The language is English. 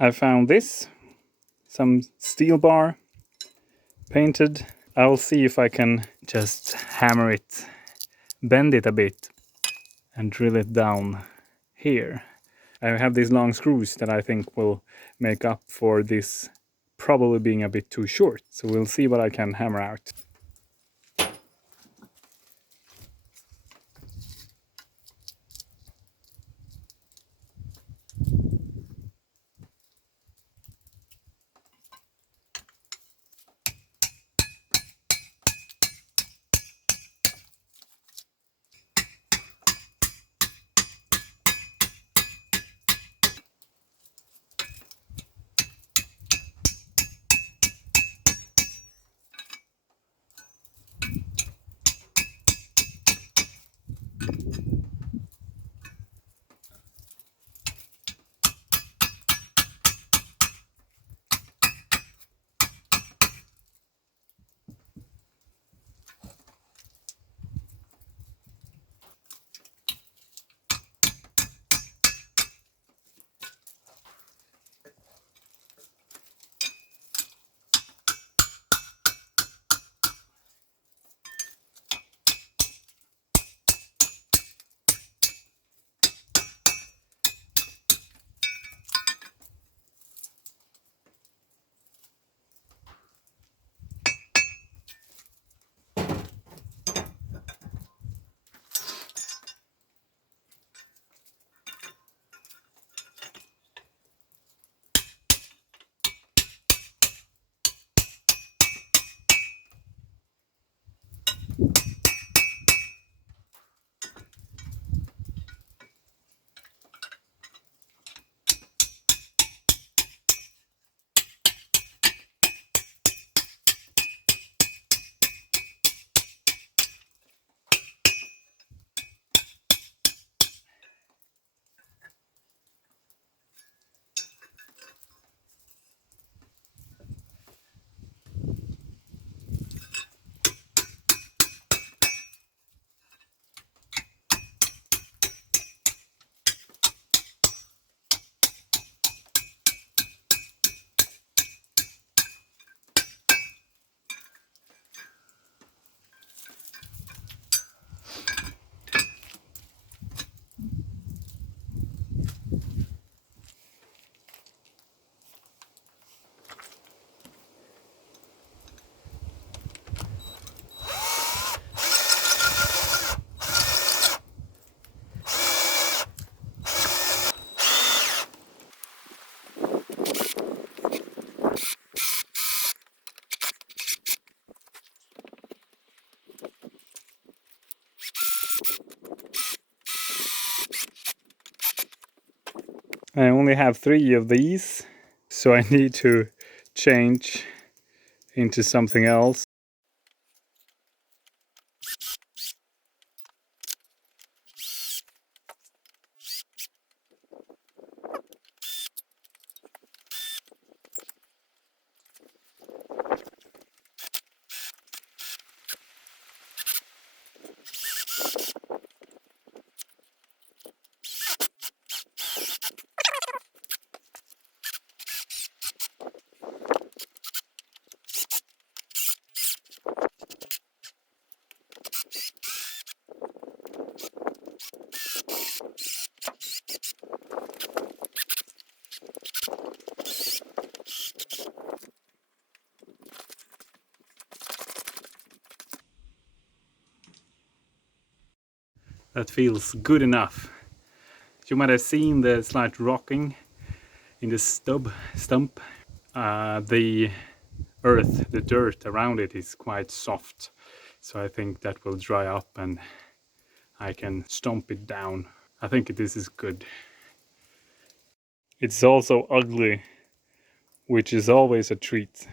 I found this, some steel bar, painted. I'll see if I can just hammer it, bend it a bit, and drill it down here. I have these long screws that I think will make up for this probably being a bit too short. So we'll see what I can hammer out. I only have 3 of these, so I need to change into something else. That feels good enough. You might have seen the slight rocking in the stump. The earth, the dirt around it is quite soft, so I think that will dry up and I can stomp it down. I think this is good. It's also ugly, which is always a treat.